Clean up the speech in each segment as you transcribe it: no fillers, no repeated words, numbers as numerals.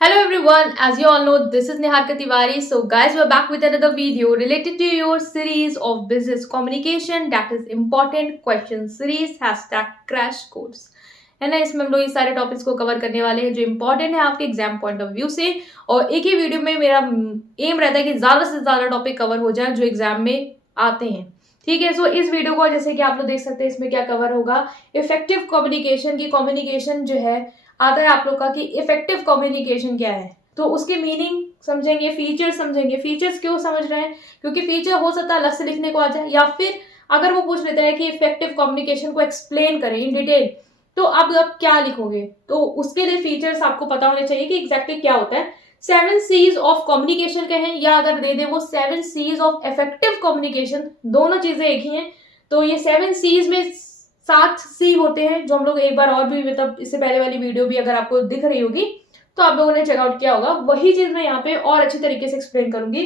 Hello everyone, as you all know, this is Niharika Tiwari. So guys, we're back with another video related to your series of business communication, that is important question series #crash course. है ना, इसमें हम लोग ये सारे topics को cover करने वाले हैं जो इंपॉर्टेंट है आपके एग्जाम पॉइंट ऑफ व्यू से। और एक ही वीडियो में मेरा एम रहता है कि ज्यादा से ज्यादा टॉपिक कवर हो जाए जो एग्जाम में आते हैं। ठीक है, सो इस वीडियो को जैसे कि आप लोग देख सकते हैं इसमें क्या कवर होगा, इफेक्टिव कम्युनिकेशन की कम्युनिकेशन जो है आता है आप लोग का कि इफेक्टिव कम्युनिकेशन क्या है, तो उसकी मीनिंग समझेंगे, फीचर्स समझेंगे। फीचर्स क्यों समझ रहे हैं, क्योंकि फीचर हो सकता है अलग से लिखने को आ जाए, या फिर अगर वो पूछ लेता है कि इफेक्टिव कम्युनिकेशन को एक्सप्लेन करें इन डिटेल, तो अब आप क्या लिखोगे, तो उसके लिए फीचर्स आपको पता होने चाहिए कि एग्जैक्टली क्या होता है। 7 सीज ऑफ कम्युनिकेशन कहें या अगर दे दे वो 7 सीज ऑफ इफेक्टिव कम्युनिकेशन, दोनों चीजें एक ही हैं। तो ये 7 सीज में 7 सी होते हैं जो हम लोग एक बार और भी, मतलब इससे पहले वाली वीडियो भी अगर आपको दिख रही होगी तो आप लोगों ने चेकआउट किया होगा, वही चीज मैं यहाँ पे और अच्छी तरीके से एक्सप्लेन करूंगी।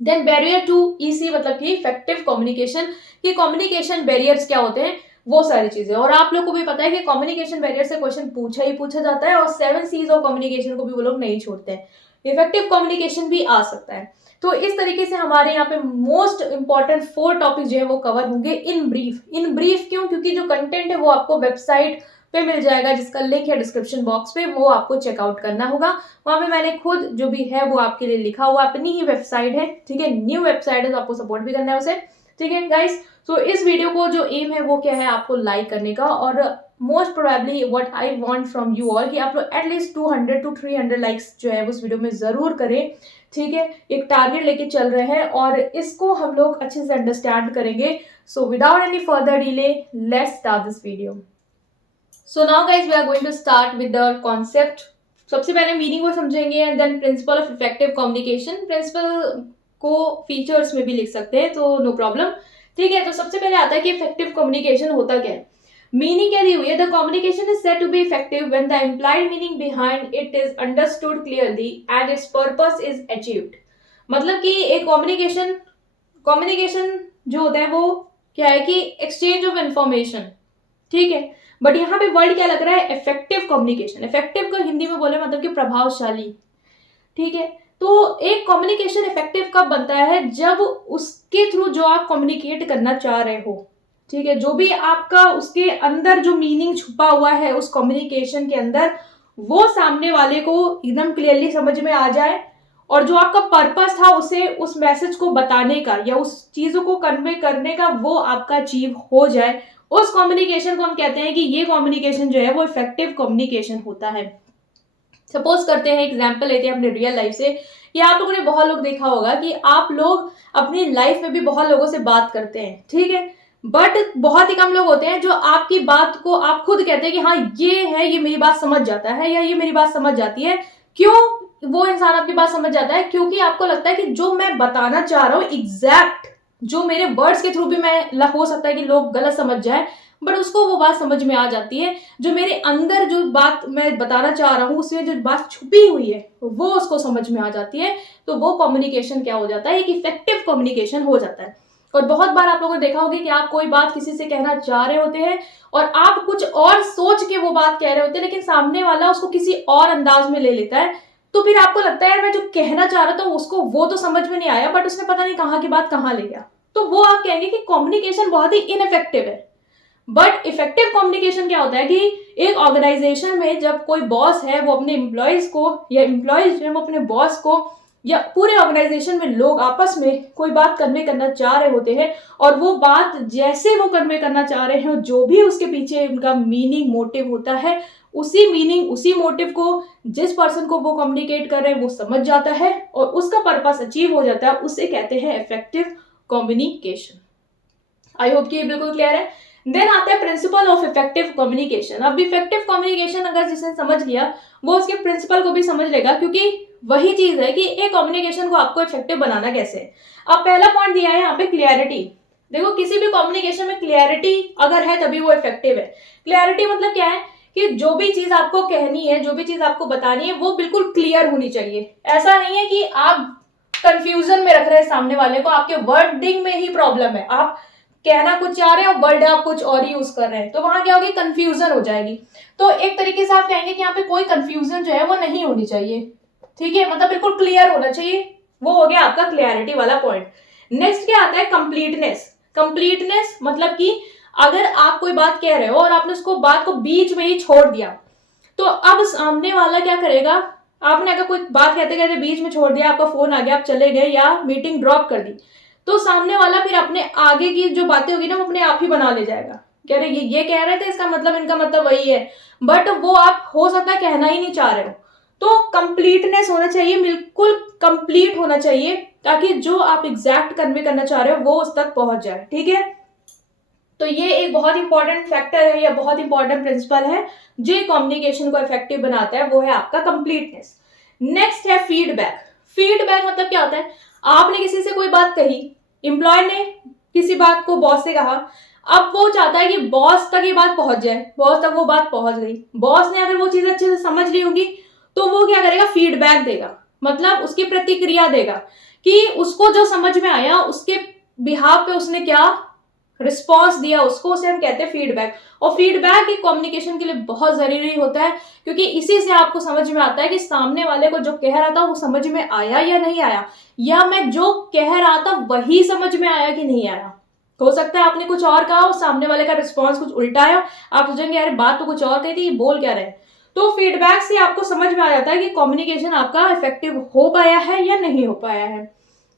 देन बैरियर टू ईसी मतलब कि इफेक्टिव कम्युनिकेशन की कम्युनिकेशन बैरियर्स क्या होते हैं, वो सारी चीजें। और आप लोग को भी पता है कि कम्युनिकेशन बैरियर से क्वेश्चन पूछा ही पूछा जाता है, और 7 सीज ऑफ कम्युनिकेशन को भी वो लोग नहीं छोड़ते हैं, इफेक्टिव कम्युनिकेशन भी आ सकता है। तो इस तरीके से हमारे यहाँ पे मोस्ट इंपॉर्टेंट 4 टॉपिक जो है वो कवर होंगे इन ब्रीफ। इन ब्रीफ क्यों, क्योंकि जो कंटेंट है वो आपको वेबसाइट पे मिल जाएगा जिसका लिंक है डिस्क्रिप्शन बॉक्स पे, वो आपको चेकआउट करना होगा। वहां पे मैंने खुद जो भी है वो आपके लिए लिखा हुआ, अपनी ही वेबसाइट है, ठीक है, न्यू वेबसाइट है तो आपको सपोर्ट भी करना है उसे। ठीक है गाइस, तो इस वीडियो को जो एम है वो क्या है, आपको लाइक करने का, और most probably what I want from you all कि आप लोग एटलीस्ट 200 to 300 लाइक्स जो है उस वीडियो में जरूर करें। ठीक है, एक टारगेट लेके चल रहे हैं और इसको हम लोग अच्छे से अंडरस्टैंड करेंगे। So without any further delay let's start this video. So now guys we are going to start with the concept. सबसे पहले मीनिंग को समझेंगे and then principle of effective communication. Principle को फीचर्स में भी लिख सकते हैं तो नो प्रॉब्लम। ठीक है, तो सबसे पहले आता है कि इफेक्टिव कम्युनिकेशन होता क्या है। मीनिंग क्या दी हुई है, the communication is said to be effective when the implied meaning behind it is understood clearly and its purpose is achieved. मतलब कि एक कम्युनिकेशन कम्युनिकेशन जो होता है वो क्या है कि एक्सचेंज ऑफ इंफॉर्मेशन। ठीक है, बट यहाँ पे वर्ड क्या लग रहा है, इफेक्टिव कम्युनिकेशन। इफेक्टिव को हिंदी में बोले मतलब कि प्रभावशाली। ठीक है, तो एक कम्युनिकेशन इफेक्टिव कब बनता है, जब उसके थ्रू जो आप कम्युनिकेट करना चाह रहे हो, ठीक है, जो भी आपका उसके अंदर जो मीनिंग छुपा हुआ है उस कम्युनिकेशन के अंदर, वो सामने वाले को एकदम क्लियरली समझ में आ जाए, और जो आपका पर्पस था उसे उस मैसेज को बताने का या उस चीजों को कन्वे करने का वो आपका अचीव हो जाए, उस कम्युनिकेशन को हम कहते हैं कि ये कम्युनिकेशन जो है वो इफेक्टिव कम्युनिकेशन होता है। सपोज करते हैं, एग्जाम्पल लेते हैं अपने रियल लाइफ से, या आप लोगों ने बहुत लोग देखा होगा कि आप लोग अपनी लाइफ में भी बहुत लोगों से बात करते हैं, ठीक है, बट बहुत ही कम लोग होते हैं जो आपकी बात को आप खुद कहते हैं कि हाँ ये है, ये मेरी बात समझ जाता है या ये मेरी बात समझ जाती है। क्यों वो इंसान आपकी बात समझ जाता है, क्योंकि आपको लगता है कि जो मैं बताना चाह रहा हूँ एग्जैक्ट, जो मेरे वर्ड्स के थ्रू भी मैं हो सकता है कि लोग गलत समझ जाए, बट उसको वो बात समझ में आ जाती है। जो मेरे अंदर जो बात मैं बताना चाह रहा हूँ उसमें जो बात छुपी हुई है वो उसको समझ में आ जाती है, तो वो कम्युनिकेशन क्या हो जाता है, एक इफेक्टिव कम्युनिकेशन हो जाता है। और बहुत बार आप लोगों ने देखा होगा कि आप कोई बात किसी से कहना चाह रहे होते हैं और आप कुछ और सोच के वो बात कह रहे होते हैं, लेकिन सामने वाला उसको किसी और अंदाज में ले लेता है, तो फिर आपको लगता है यार मैं जो कहना चाह रहा था उसको वो तो समझ में नहीं आया, बट उसने पता नहीं कहाँ की बात कहाँ ले गया, तो वो आप कहेंगे कि कम्युनिकेशन बहुत ही इनइफेक्टिव है। बट इफेक्टिव कम्युनिकेशन क्या होता है कि एक ऑर्गेनाइजेशन में जब कोई बॉस है वो अपने एम्प्लॉयज को, या एम्प्लॉयज जो अपने बॉस को, या पूरे ऑर्गेनाइजेशन में लोग आपस में कोई बात कन्वे करना चाह रहे होते हैं, और वो बात जैसे वो कन्वे करना चाह रहे हैं, जो भी उसके पीछे उनका मीनिंग मोटिव होता है, उसी मीनिंग उसी मोटिव को जिस पर्सन को वो कम्युनिकेट कर रहे हैं वो समझ जाता है और उसका पर्पस अचीव हो जाता है, उसे कहते हैं इफेक्टिव कम्युनिकेशन। आई होप कि ये बिल्कुल क्लियर है। देन आता है प्रिंसिपल ऑफ इफेक्टिव कम्युनिकेशन। अब इफेक्टिव कम्युनिकेशन अगर जिसने समझ लिया वो उसके प्रिंसिपल को भी समझ लेगा, क्योंकि वही चीज है कि एक कम्युनिकेशन को आपको इफेक्टिव बनाना कैसे है। अब पहला पॉइंट दिया है यहाँ पे क्लियरिटी। देखो किसी भी कम्युनिकेशन में क्लियरिटी अगर है तभी वो इफेक्टिव है। क्लियरिटी मतलब क्या है कि जो भी चीज आपको कहनी है, जो भी चीज आपको बतानी है वो बिल्कुल क्लियर होनी चाहिए। ऐसा नहीं है कि आप कंफ्यूजन में रख रहे हैं सामने वाले को, आपके वर्डिंग में ही प्रॉब्लम है, आप कहना कुछ चाह रहे हैं और वर्ड आप कुछ और ही यूज कर रहे हैं, तो वहां क्या होगी, कंफ्यूजन हो जाएगी। तो एक तरीके से आप कहेंगे कि यहाँ पे कोई कंफ्यूजन जो है वो नहीं होनी चाहिए, ठीक है, मतलब बिल्कुल क्लियर होना चाहिए। वो हो गया आपका क्लियरिटी वाला पॉइंट। नेक्स्ट क्या आता है, कंप्लीटनेस। कंप्लीटनेस मतलब कि अगर आप कोई बात कह रहे हो और आपने उसको बात को बीच में ही छोड़ दिया, तो अब सामने वाला क्या करेगा, आपने अगर कोई बात कहते कहते बीच में छोड़ दिया, आपका फोन आ गया, आप चले गए या मीटिंग ड्रॉप कर दी, तो सामने वाला फिर अपने आगे की जो बातें होगी ना वो अपने आप ही बना ले जाएगा, कह रहे ये कह रहे थे, इसका मतलब इनका मतलब वही है, बट वो आप हो सकता है कहना ही नहीं चाह रहे हो। तो कंप्लीटनेस होना चाहिए, बिल्कुल कंप्लीट होना चाहिए, ताकि जो आप एग्जैक्ट कन्वे करना चाह रहे हो वो उस तक पहुंच जाए, ठीक है। तो ये एक बहुत इंपॉर्टेंट फैक्टर है या बहुत इंपॉर्टेंट प्रिंसिपल है जो कम्युनिकेशन को इफेक्टिव बनाता है, वो है आपका कंप्लीटनेस। नेक्स्ट है फीडबैक। फीडबैक मतलब क्या होता है, आपने किसी से कोई बात कही, एम्प्लॉय ने किसी बात को बॉस से कहा, अब वो चाहता है कि बॉस तक ये बात पहुंच जाए, बॉस तक वो बात पहुंच गई, बॉस ने अगर वो चीज अच्छे से समझ ली होगी तो वो क्या करेगा, फीडबैक देगा, मतलब उसकी प्रतिक्रिया देगा कि उसको जो समझ में आया उसके बिहाफ पे उसने क्या रिस्पॉन्स दिया, उसको उसे हम कहते हैं फीडबैक। और फीडबैक एक कम्युनिकेशन के लिए बहुत जरूरी होता है, क्योंकि इसी से आपको समझ में आता है कि सामने वाले को जो कह रहा था वो समझ में आया या नहीं आया, या मैं जो कह रहा था वही समझ में आया कि नहीं आया। हो सकता है आपने कुछ और कहा और सामने वाले का रिस्पॉन्स कुछ उल्टा है, आप सोचेंगे यार बात तो कुछ और कही थी, ये बोल क्या रहे हैं। तो फीडबैक से आपको समझ में आ जाता है कि कम्युनिकेशन आपका इफेक्टिव हो पाया है या नहीं हो पाया है।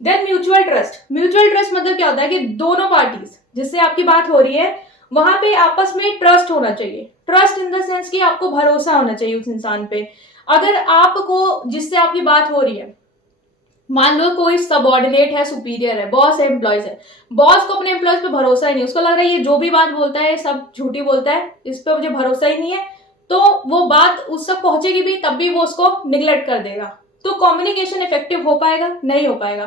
Then mutual trust. Mutual trust मतलब क्या होता है कि दोनों पार्टीज जिससे आपकी बात हो रही है वहां पे आपस में ट्रस्ट होना चाहिए। ट्रस्ट इन द सेंस कि आपको भरोसा होना चाहिए उस इंसान पे। अगर आपको जिससे आपकी बात हो रही है, मान लो कोई सबऑर्डिनेट है, सुपीरियर है, बॉस है, एम्प्लॉयज है, बॉस को अपने एम्प्लॉयज पे भरोसा ही नहीं, उसको लग रहा है ये जो भी बात बोलता है सब झूठी बोलता है, इस पे मुझे भरोसा ही नहीं है, तो वो बात उस तक पहुंचेगी भी तब भी वो उसको निग्लेक्ट कर देगा। तो कम्युनिकेशन इफेक्टिव हो पाएगा, नहीं हो पाएगा।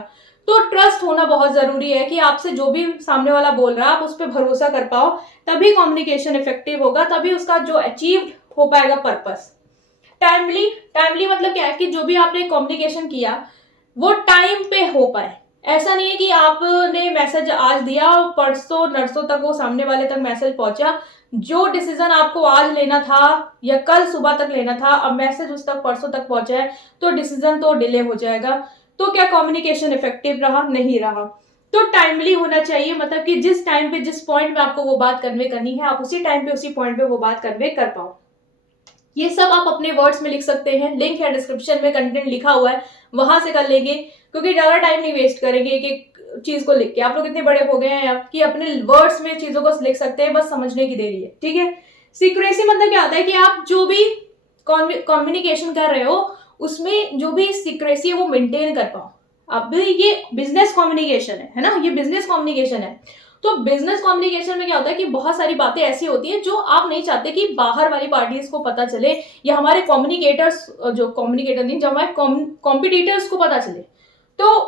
तो ट्रस्ट होना बहुत जरूरी है कि आपसे जो भी सामने वाला बोल रहा है आप उस पर भरोसा कर पाओ, तभी कम्युनिकेशन इफेक्टिव होगा, तभी उसका जो अचीव हो पाएगा पर्पस। टाइमली। टाइमली मतलब क्या है कि जो भी आपने कम्युनिकेशन किया वो टाइम पे हो पाए। ऐसा नहीं है कि आपने मैसेज आज दिया और परसों नरसों तक वो सामने वाले तक मैसेज पहुंचा, जो डिसीजन आपको आज लेना था या कल सुबह तक लेना था, अब मैसेज उस तक परसों तक पहुंचा है तो डिसीजन तो डिले हो जाएगा। तो क्या कम्युनिकेशन इफेक्टिव रहा, नहीं रहा। तो टाइमली होना चाहिए, मतलब कि जिस टाइम पे जिस पॉइंट में आपको वो बात कन्वे करनी है आप उसी टाइम पे उसी पॉइंट पे वो बात कन्वे कर पाओ। ये सब आप अपने वर्ड्स में लिख सकते हैं, लिंक है डिस्क्रिप्शन में, कंटेंट लिखा हुआ है, वहां से कर लेंगे, क्योंकि ज्यादा टाइम नहीं वेस्ट करेंगे एक एक चीज को लिख के। आप लोग इतने बड़े हो गए हैं कि अपने वर्ड्स में चीजों को लिख सकते हैं, बस समझने की देरी है, ठीक है। सीक्रेसी मतलब क्या होता है कि आप जो भी कम्युनिकेशन कर रहे हो उसमें जो भी सीक्रेसी है वो मेंटेन कर पाओ। अब ये बिजनेस कम्युनिकेशन है ना, ये बिजनेस कम्युनिकेशन है। तो बिजनेस कम्युनिकेशन में क्या होता है कि बहुत सारी बातें ऐसी होती हैं जो आप नहीं चाहते कि बाहर वाली पार्टीज को पता चले, या हमारे कम्युनिकेटर्स, जो कम्युनिकेटर नहीं, जो हमारे कॉम्पिटिटर्स को पता चले। तो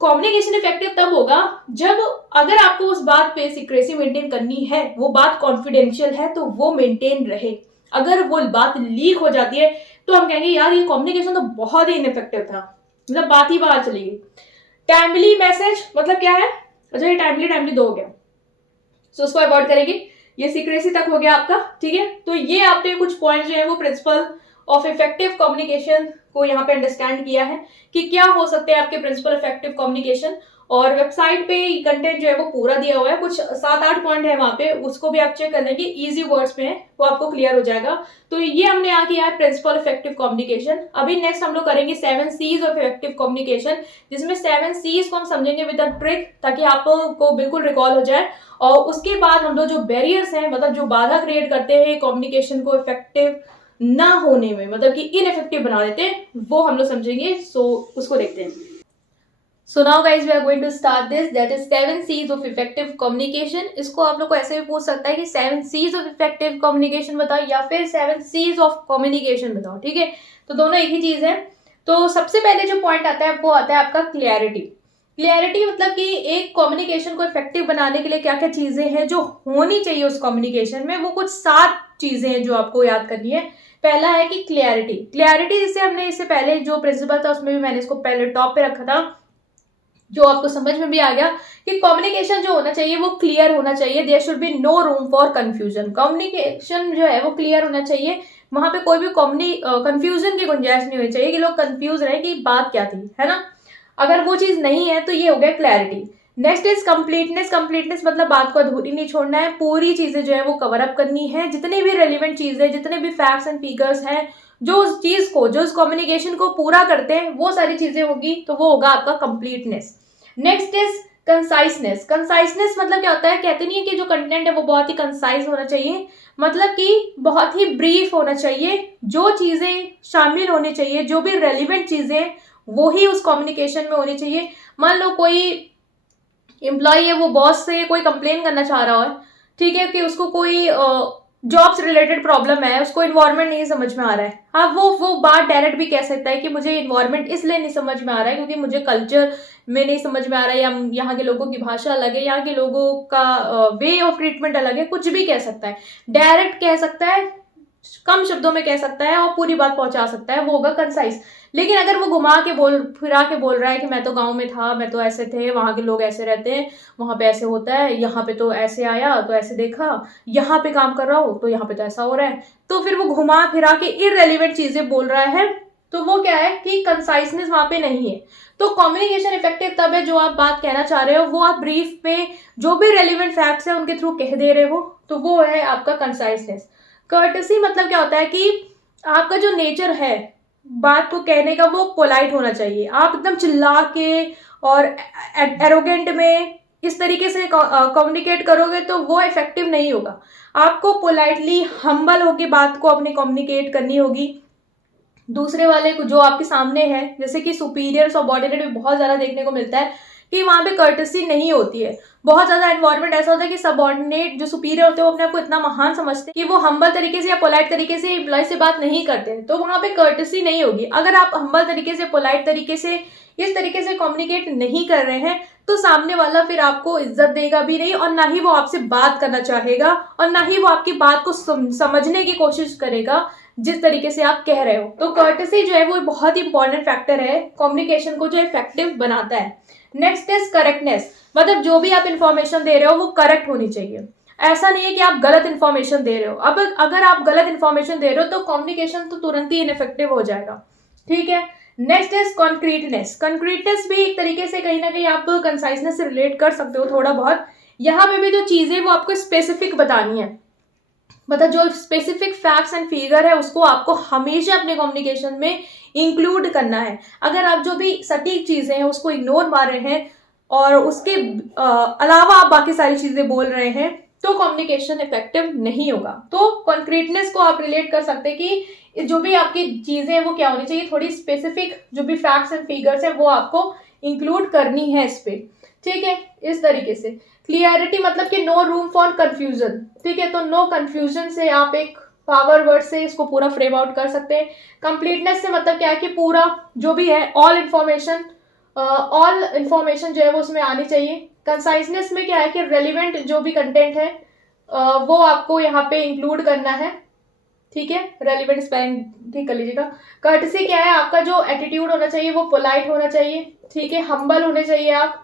कम्युनिकेशन इफेक्टिव तब होगा जब, अगर आपको उस बात पे सीक्रेसी मेंटेन करनी है, वो बात कॉन्फिडेंशियल है तो वो मेंटेन रहे। अगर वो बात लीक हो जाती है तो हम कहेंगे यार ये कम्युनिकेशन तो बहुत ही इनइफेक्टिव था, मतलब बात ही बाहर चली गई। टाइमली मैसेज मतलब क्या है, अच्छा ये टाइमली दो हो गया, सो उसको अवॉइड करेंगे, ये सीक्रेसी तक हो गया आपका, ठीक है। तो ये आपने कुछ पॉइंट जो है वो प्रिंसिपल ऑफ इफेक्टिव कम्युनिकेशन को यहाँ पे अंडरस्टैंड किया है कि क्या हो सकते हैं आपके प्रिंसिपल इफेक्टिव कम्युनिकेशन। और वेबसाइट पे कंटेंट जो है वो पूरा दिया हुआ है, कुछ 7-8 पॉइंट है वहां पे, उसको भी आप चेक कर लेंगे, इजी वर्ड्स में है, वो आपको क्लियर हो जाएगा। तो ये हमने यहाँ किया है प्रिंसिपल इफेक्टिव कम्युनिकेशन। अभी नेक्स्ट हम लोग करेंगे 7 C's ऑफ इफेक्टिव कम्युनिकेशन, जिसमें 7 C's को हम समझेंगे विद अ ट्रिक, ताकि आपको बिल्कुल रिकॉल हो जाए। और उसके बाद हम लोग जो बैरियर्स हैं, मतलब जो बाधा क्रिएट करते हैं कम्युनिकेशन को इफेक्टिव ना होने में, मतलब कि इनइफेक्टिव बना देते हैं, वो हम लोग समझेंगे। सो उसको देखते हैं। So now guys we are going to start this, that is 7 C's of effective communication। इसको आप लोग को ऐसे भी पूछ सकता है कि 7 C's of effective communication बताओ या फिर 7 C's of communication बताओ, ठीक है। तो दोनों एक ही चीज है। तो सबसे पहले जो पॉइंट आता है वो आता है आपका क्लियरिटी। क्लियरिटी मतलब कि एक कम्युनिकेशन को इफेक्टिव बनाने के लिए क्या क्या चीजें हैं जो होनी चाहिए उस कम्युनिकेशन में, वो कुछ 7 चीजें हैं जो आपको याद करनी है। पहला है कि क्लियरिटी। क्लियरिटी जिससे हमने इससे पहले जो प्रिंसिपल था उसमें भी मैंने इसको पहले टॉप पे रखा था, जो आपको समझ में भी आ गया कि कम्युनिकेशन जो होना चाहिए वो क्लियर होना चाहिए, there should be no room for confusion. Communication जो है वो क्लियर होना चाहिए, वहां पे कोई भी कंफ्यूजन की गुंजाइश नहीं होनी चाहिए कि लोग कंफ्यूज रहे कि बात क्या थी, है ना। अगर वो चीज नहीं है तो ये हो गया clarity. Next is completeness. Completeness मतलब बात को अधूरी नहीं छोड़ना है, पूरी चीजें जो है वो कवर अप करनी है, जितनी भी रेलिवेंट चीजें, जितने भी फैक्ट्स एंड फिगर्स हैं जो उस चीज को, जो उस कम्युनिकेशन को पूरा करते हैं, वो सारी चीजें होगी, तो वो होगा आपका completeness. Next is conciseness. Conciseness मतलब क्या होता है, कहते नहीं है कि जो कंटेंट है वो बहुत ही कंसाइज होना चाहिए, मतलब कि बहुत ही ब्रीफ होना चाहिए, जो चीजें शामिल होनी चाहिए, जो भी रेलिवेंट चीजें वो ही उस कम्युनिकेशन में होनी चाहिए। मान लो कोई एम्प्लॉय है, वो बॉस से कोई कंप्लेन करना चाह रहा है, ठीक है, कि उसको कोई जॉब से रिलेटेड प्रॉब्लम है, उसको इन्वायरमेंट नहीं समझ में आ रहा है। हाँ, वो बात डायरेक्ट भी कह सकता है कि मुझे इन्वायरमेंट इसलिए नहीं समझ में आ रहा है क्योंकि मुझे कल्चर में नहीं समझ में आ रहा है, या यहाँ के लोगों की भाषा अलग है, यहाँ के लोगों का वे ऑफ ट्रीटमेंट अलग है, कुछ भी कह सकता है, डायरेक्ट कह सकता है, कम शब्दों में कह सकता है और पूरी बात पहुंचा सकता है, वो होगा कंसाइज। लेकिन अगर वो घुमा के फिरा के बोल रहा है कि मैं तो गांव में था, मैं तो ऐसे थे, वहां के लोग ऐसे रहते हैं, वहां पे ऐसे होता है, यहाँ पे तो ऐसे आया तो ऐसे देखा, यहाँ पे काम कर रहा हूँ तो यहाँ पे तो ऐसा हो रहा है, तो फिर वो घुमा फिरा के इररेलीवेंट चीजें बोल रहा है, तो वो क्या है कि कंसाइसनेस वहां पे नहीं है। तो कम्युनिकेशन इफेक्टिव तब है जो आप बात कहना चाह रहे हो वो आप ब्रीफ में जो भी रेलिवेंट फैक्ट्स है उनके थ्रू कह दे रहे हो, तो वो है आपका कंसाइसनेस। कर्टसी मतलब क्या होता है कि आपका जो नेचर है बात को कहने का वो पोलाइट होना चाहिए। आप एकदम चिल्ला के और एरोगेंट में इस तरीके से कम्युनिकेट करोगे तो वो इफेक्टिव नहीं होगा। आपको पोलाइटली हम्बल होकर बात को अपनी कम्युनिकेट करनी होगी। दूसरे वाले को जो आपके सामने है, जैसे कि सुपीरियर सबऑर्डिनेट में बहुत ज्यादा देखने को मिलता है कि वहां पे कर्टसी नहीं होती है। बहुत ज्यादा एनवायरमेंट ऐसा होता है कि सबऑर्डिनेट जो सुपीरियर होते हैं वो अपने आप को इतना महान समझते हैं कि वो हम्बल तरीके से या पोलाइट तरीके से एम्प्लॉय से बात नहीं करते, तो वहां पे कर्टसी नहीं होगी। अगर आप हम्बल तरीके से, पोलाइट तरीके से, इस तरीके से कम्युनिकेट नहीं कर रहे हैं तो सामने वाला फिर आपको इज्जत देगा भी नहीं, और ना ही वो आपसे बात करना चाहेगा, और ना ही वो आपकी बात को समझने की कोशिश करेगा जिस तरीके से आप कह रहे हो। तो कर्टसी जो है वो बहुत ही इंपॉर्टेंट फैक्टर है कम्युनिकेशन को जो इफेक्टिव बनाता है। नेक्स्ट इज करेक्टनेस, मतलब जो भी आप इंफॉर्मेशन दे रहे हो वो करेक्ट होनी चाहिए। ऐसा नहीं है कि आप गलत इंफॉर्मेशन दे रहे हो। अब अगर आप गलत इंफॉर्मेशन दे रहे हो तो कम्युनिकेशन तो तुरंत ही इनइफेक्टिव हो जाएगा, ठीक है। Next is कॉन्क्रीटनेस। कॉन्क्रीटनेस भी एक तरीके से कहीं ना कहीं आप कंसाइसनेस से रिलेट कर सकते हो थोड़ा बहुत। यहाँ पे भी जो चीजें वो आपको स्पेसिफिक बतानी है, मतलब जो स्पेसिफिक फैक्ट्स एंड फिगर है उसको आपको हमेशा अपने कम्युनिकेशन में इंक्लूड करना है। अगर आप जो भी सटीक चीजें हैं उसको इग्नोर मार रहे हैं और उसके अलावा आप बाकी सारी चीजें बोल रहे हैं तो कम्युनिकेशन इफेक्टिव नहीं होगा। तो कॉन्क्रीटनेस को आप रिलेट कर सकते हैं कि जो भी आपकी चीजें हैं वो क्या होनी चाहिए, थोड़ी स्पेसिफिक जो भी फैक्ट्स एंड फिगर्स है वो आपको इंक्लूड करनी है इस पे, ठीक है, इस तरीके से। क्लियरिटी मतलब कि नो रूम फॉर कंफ्यूजन, ठीक है, तो नो कंफ्यूजन से आप एक पावर वर्ड से इसको पूरा फ्रेम आउट कर सकते हैं। कंप्लीटनेस से मतलब क्या है कि पूरा जो भी है ऑल इंफॉर्मेशन जो है वो उसमें आनी चाहिए। कंसाइजनेस में क्या है कि रेलिवेंट जो भी कंटेंट है वो आपको यहाँ पे इंक्लूड करना है, ठीक है, रेलिवेंट स्पेलिंग ठीक कर लीजिएगा। कर्टसी क्या है, आपका जो एटीट्यूड होना चाहिए वो पोलाइट होना चाहिए, ठीक है, हम्बल होने चाहिए आप।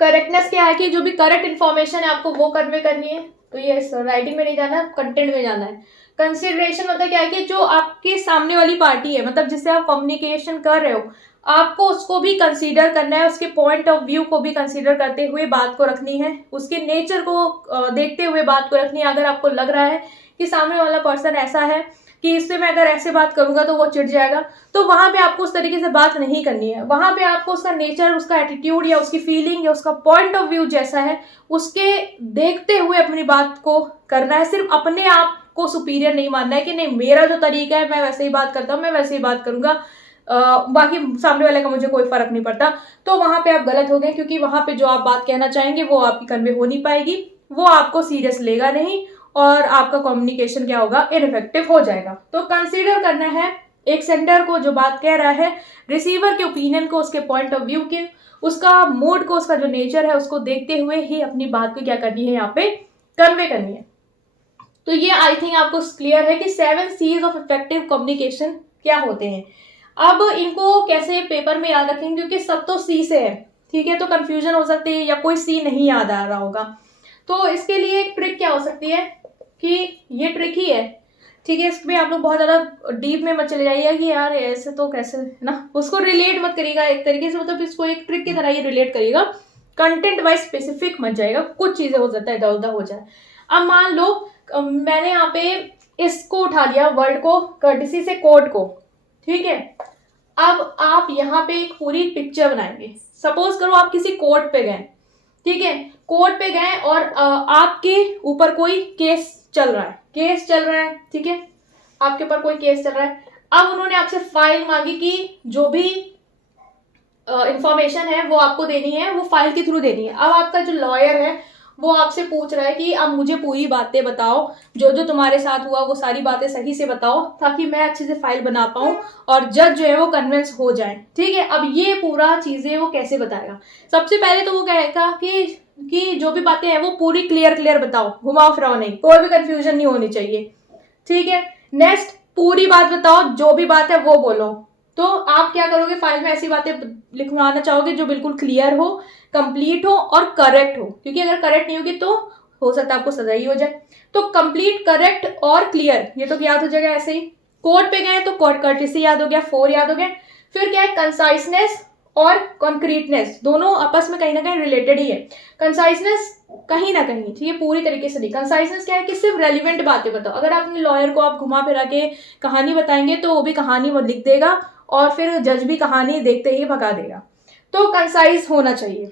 करेक्टनेस क्या है कि जो भी करेक्ट इन्फॉर्मेशन है आपको वो कन्वे करनी है, तो ये राइटिंग में नहीं जाना, कंटेंट में जाना है। कंसिडरेशन मतलब क्या है कि जो आपके सामने वाली पार्टी है, मतलब जिससे आप कम्युनिकेशन कर रहे हो, आपको उसको भी कंसीडर करना है, उसके पॉइंट ऑफ व्यू को भी कंसीडर करते हुए बात को रखनी है, उसके नेचर को देखते हुए बात को रखनी है। अगर आपको लग रहा है कि सामने वाला पर्सन ऐसा है कि इससे मैं अगर ऐसे बात करूंगा तो वो चिढ़ जाएगा, तो वहां पे आपको उस तरीके से बात नहीं करनी है। वहां पे आपको उसका नेचर, उसका एटीट्यूड या उसकी फीलिंग या उसका पॉइंट ऑफ व्यू जैसा है उसके देखते हुए अपनी बात को करना है। सिर्फ अपने आप को सुपीरियर नहीं मानना है कि नहीं मेरा जो तरीका है मैं वैसे ही बात करता हूँ, मैं वैसे ही बात करूंगा, बाकी सामने वाले का मुझे कोई फर्क नहीं पड़ता, तो वहां पे आप गलत हो गए, क्योंकि वहां पे जो आप बात कहना चाहेंगे वो आपकी कन्वे हो नहीं पाएगी, वो आपको सीरियस लेगा नहीं और आपका कम्युनिकेशन क्या होगा, इनइफेक्टिव हो जाएगा। तो कंसीडर करना है एक सेंडर को जो बात कह रहा है, रिसीवर के ओपिनियन को, उसके पॉइंट ऑफ व्यू के, उसका मूड को, उसका जो नेचर है उसको देखते हुए ही अपनी बात को क्या करनी है, यहाँ पे कन्वे करनी है। तो ये आई थिंक आपको क्लियर है कि 7 C's ऑफ इफेक्टिव कम्युनिकेशन क्या होते हैं। अब इनको कैसे पेपर में याद रखेंगे, क्योंकि सब तो सी से है, ठीक है, तो कंफ्यूजन हो सकती है या कोई सी नहीं याद आ रहा होगा। तो इसके लिए एक ट्रिक क्या हो सकती है कि ये ट्रिक ही है, ठीक है, इसमें आप लोग बहुत ज़्यादा डीप में मत चले जाइए कि यार ऐसे तो कैसे है ना, उसको रिलेट मत करिएगा एक तरीके से, मतलब इसको एक ट्रिक की तरह ही रिलेट करिएगा, कंटेंट वाइज स्पेसिफिक मत जाएगा, कुछ चीज़ें हो सकता है इधर उधर हो जाए। अब मान लो मैंने यहाँ पे इसको उठा लिया, वर्ड को, कर्टिसी से कोड को, ठीक है। अब आप यहाँ पे एक पूरी पिक्चर बनाएंगे। सपोज करो आप किसी कोर्ट पे गए, ठीक है, कोर्ट पे गए और आपके ऊपर कोई केस चल रहा है, ठीक है, आपके ऊपर कोई केस चल रहा है। अब उन्होंने आपसे फाइल मांगी कि जो भी इंफॉर्मेशन है वो आपको देनी है, वो फाइल के थ्रू देनी है। अब आपका जो लॉयर है वो आपसे पूछ रहा है कि अब मुझे पूरी बातें बताओ, जो जो तुम्हारे साथ हुआ वो सारी बातें सही से बताओ, ताकि मैं अच्छे से फाइल बना पाऊं और जज जो है वो कन्विंस हो जाए, ठीक है। अब ये पूरा चीजें वो कैसे बताएगा? सबसे पहले तो वो कहेगा कि जो भी बातें हैं वो पूरी क्लियर बताओ, घुमाओ फिराओ नहीं, कोई भी कंफ्यूजन नहीं होनी चाहिए, ठीक है। नेक्स्ट, पूरी बात बताओ, जो भी बात है वो बोलो। तो आप क्या करोगे, फाइल में ऐसी बातें लिखवाना चाहोगे जो बिल्कुल क्लियर हो, कंप्लीट हो और करेक्ट हो, क्योंकि अगर करेक्ट नहीं होगी तो हो सकता है आपको सजा ही हो जाए। तो कंप्लीट, करेक्ट और क्लियर, ये तो याद हो जाएगा ऐसे ही। कोड पे गए तो कोड कर्टिसी याद हो गया, 4 याद हो गए। फिर क्या है, कंसाइसनेस और कॉन्क्रीटनेस, दोनों आपस में कहीं ना कहीं रिलेटेड ही है। कंसाइसनेस कहीं ना कहीं, ठीक है, पूरी तरीके से नहीं। कंसाइसनेस क्या है कि सिर्फ रेलिवेंट बातें बताओ। अगर आप अपने लॉयर को आप घुमा फिरा के कहानी बताएंगे तो वो भी कहानी वो लिख देगा और फिर जज भी कहानी देखते ही भगा देगा। तो कंसाइज होना चाहिए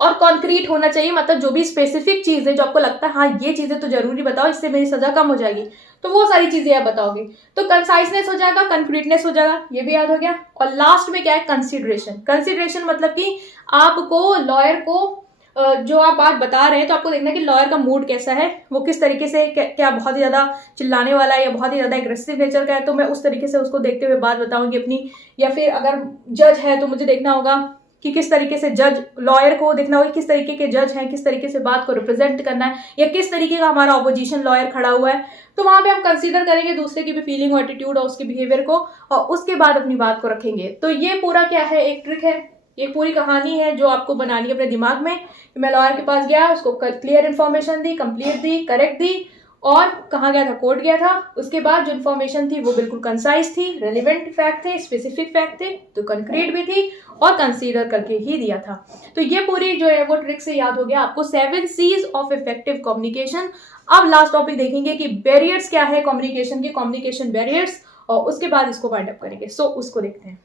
और कॉन्क्रीट होना चाहिए, मतलब जो भी स्पेसिफिक चीज है जो आपको लगता है हाँ ये चीजें तो जरूरी बताओ, इससे मेरी सजा कम हो जाएगी, तो वो सारी चीजें आप बताओगे। तो कंसाइसनेस हो जाएगा, कॉन्क्रीटनेस हो जाएगा, ये भी याद हो गया। और लास्ट में क्या है, कंसिडरेशन मतलब कि आपको लॉयर को जो आप बात बता रहे हैं तो आपको देखना है कि लॉयर का मूड कैसा है, वो किस तरीके से, क्या बहुत ही ज्यादा चिल्लाने वाला है या बहुत ही ज्यादा एग्रेसिव नेचर का है, तो मैं उस तरीके से उसको देखते हुए बात बताऊंगी अपनी। या फिर अगर जज है तो मुझे देखना होगा कि किस तरीके से जज, लॉयर को देखना होगा किस तरीके के जज हैं, किस तरीके से बात को रिप्रेजेंट करना है, या किस तरीके का हमारा ऑपोजिशन लॉयर खड़ा हुआ है। तो वहां पे हम कंसीडर करेंगे दूसरे की भी फीलिंग और एटीट्यूड और उसके बिहेवियर को, और उसके बाद अपनी बात को रखेंगे। तो ये पूरा क्या है, एक ट्रिक है, ये पूरी कहानी है जो आपको बनानी है अपने दिमाग में। मैं लॉयर के पास गया, उसको clear information the, complete the, correct दी, और कहाँ गया था, कोर्ट गया था। उसके बाद जो इन्फॉर्मेशन थी वो बिल्कुल कंसाइज थी, रेलिवेंट फैक्ट थे, स्पेसिफिक फैक्ट थे, तो कंक्रीट भी थी और कंसीडर करके ही दिया था। तो ये पूरी जो है वो ट्रिक से याद हो गया आपको 7 C's ऑफ इफेक्टिव कम्युनिकेशन। अब लास्ट टॉपिक देखेंगे कि बैरियर्स क्या है कम्युनिकेशन के, कम्युनिकेशन बैरियर्स, और उसके बाद इसको वाइंड अप करेंगे। सो उसको देखते हैं।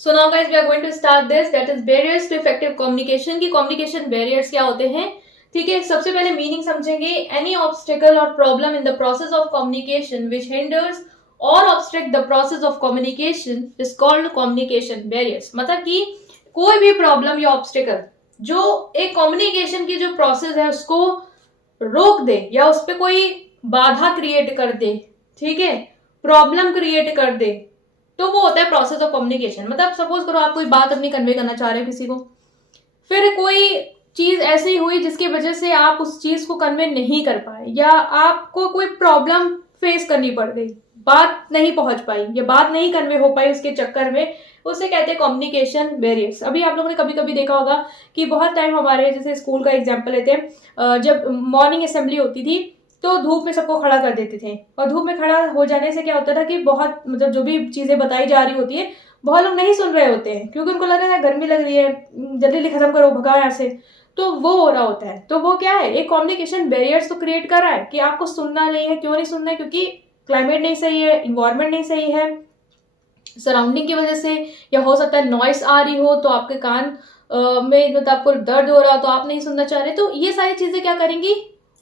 So now guys we are going to start this, that is barriers to effective communication की कम्युनिकेशन बैरियर्स क्या होते हैं, ठीक है। सबसे पहले मीनिंग समझेंगे, any obstacle or problem in the process of communication which hinders or obstruct the process of communication is called communication barriers. मतलब कि कोई भी प्रॉब्लम या ऑब्स्टिकल जो एक कम्युनिकेशन की जो प्रोसेस है उसको रोक दे या उस पर कोई बाधा क्रिएट कर दे, ठीक है, प्रॉब्लम क्रिएट कर दे, तो वो होता है प्रोसेस ऑफ कम्युनिकेशन। मतलब सपोज करो आप कोई बात अपनी कन्वे करना चाह रहे हो किसी को, फिर कोई चीज ऐसी हुई जिसकी वजह से आप उस चीज को कन्वे नहीं कर पाए, या आपको कोई प्रॉब्लम फेस करनी पड़ गई, बात नहीं पहुंच पाई या बात नहीं कन्वे हो पाई उसके चक्कर में, उसे कहते हैं कम्युनिकेशन बैरियर्स। अभी आप लोगों ने कभी कभी देखा होगा कि बहुत टाइम हमारे, जैसे स्कूल का एग्जाम्पल लेते हैं, जब मॉर्निंग असेंबली होती थी तो धूप में सबको खड़ा कर देते थे, और धूप में खड़ा हो जाने से क्या होता था कि बहुत, मतलब जो भी चीजें बताई जा रही होती है बहुत लोग नहीं सुन रहे होते हैं, क्योंकि उनको लग रहा है गर्मी लग रही है, जल्दी जल्दी खत्म करो, भगाओ यहाँ से। तो वो हो रहा होता है। तो वो क्या है, एक कम्युनिकेशन बैरियर्स तो क्रिएट कर रहा है कि आपको सुनना नहीं है। क्यों नहीं सुनना है? क्योंकि क्लाइमेट नहीं सही है, इन्वायरमेंट नहीं सही है, सराउंडिंग की वजह से, या हो सकता है नॉइस आ रही हो तो आपके कान में, मतलब आपको दर्द हो रहा हो तो आप नहीं सुनना चाह रहे। तो ये सारी चीजें क्या करेंगी,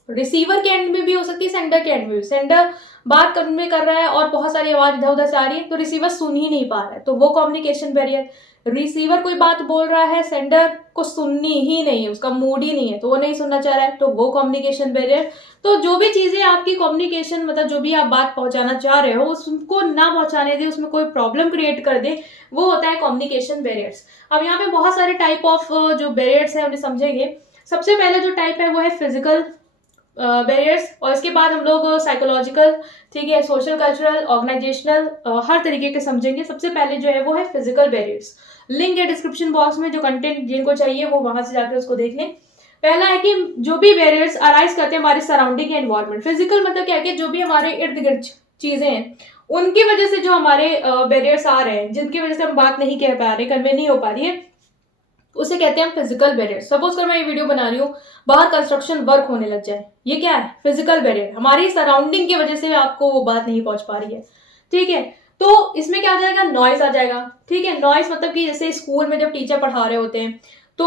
रिसीवर के एंड में भी हो सकती है, सेंडर के एंड में भी। सेंडर बात करने कर रहा है और बहुत सारी आवाज इधर उधर से आ रही है तो रिसीवर सुन ही नहीं पा रहा है, तो वो कम्युनिकेशन बैरियर। रिसीवर कोई बात बोल रहा है, सेंडर को सुननी ही नहीं है, उसका मूड ही नहीं है, तो वो नहीं सुनना चाह रहा है, तो वो कम्युनिकेशन बैरियर। तो जो भी चीजें आपकी कम्युनिकेशन, मतलब जो भी आप बात पहुंचाना चाह रहे हो उसको ना पहुंचाने दे, उसमें कोई प्रॉब्लम क्रिएट कर दे, वो होता है कम्युनिकेशन बैरियर्स। अब यहाँ पे बहुत सारे टाइप ऑफ जो बैरियर्स है उन्हें समझेंगे। सबसे पहले जो टाइप है वो है फिजिकल बैरियर्स, और इसके बाद हम लोग साइकोलॉजिकल, ठीक है, सोशल, कल्चरल, ऑर्गेनाइजेशनल, हर तरीके के समझेंगे। सबसे पहले जो है वो है फिजिकल बैरियर्स। लिंक है डिस्क्रिप्शन बॉक्स में, जो कंटेंट जिनको चाहिए वो वहां से जाकर उसको देख लें। पहला है कि जो भी बैरियर्स अराइज करते हैं हमारे सराउंडिंग या एनवायरमेंट। फिजिकल मतलब क्या है कि जो भी हमारे इर्द गिर्द चीजें हैं उनकी वजह से जो हमारे बैरियर्स आ रहे हैं, जिनकी वजह से हम बात नहीं कह पा रहे, कन्वे नहीं हो पा रही है, उसे कहते हैं फिजिकल बैरियर। सपोज कर मैं ये वीडियो बना रही हूँ, बाहर कंस्ट्रक्शन वर्क होने लग जाए, ये क्या है? Physical barrier. हमारी सराउंडिंग की वजह से आपको वो बात नहीं पहुंच पा रही है, ठीक है। तो इसमें क्या आ जाएगा? नॉइज आ जाएगा, ठीक है। नॉइज मतलब कि जैसे स्कूल में जब टीचर पढ़ा रहे होते हैं तो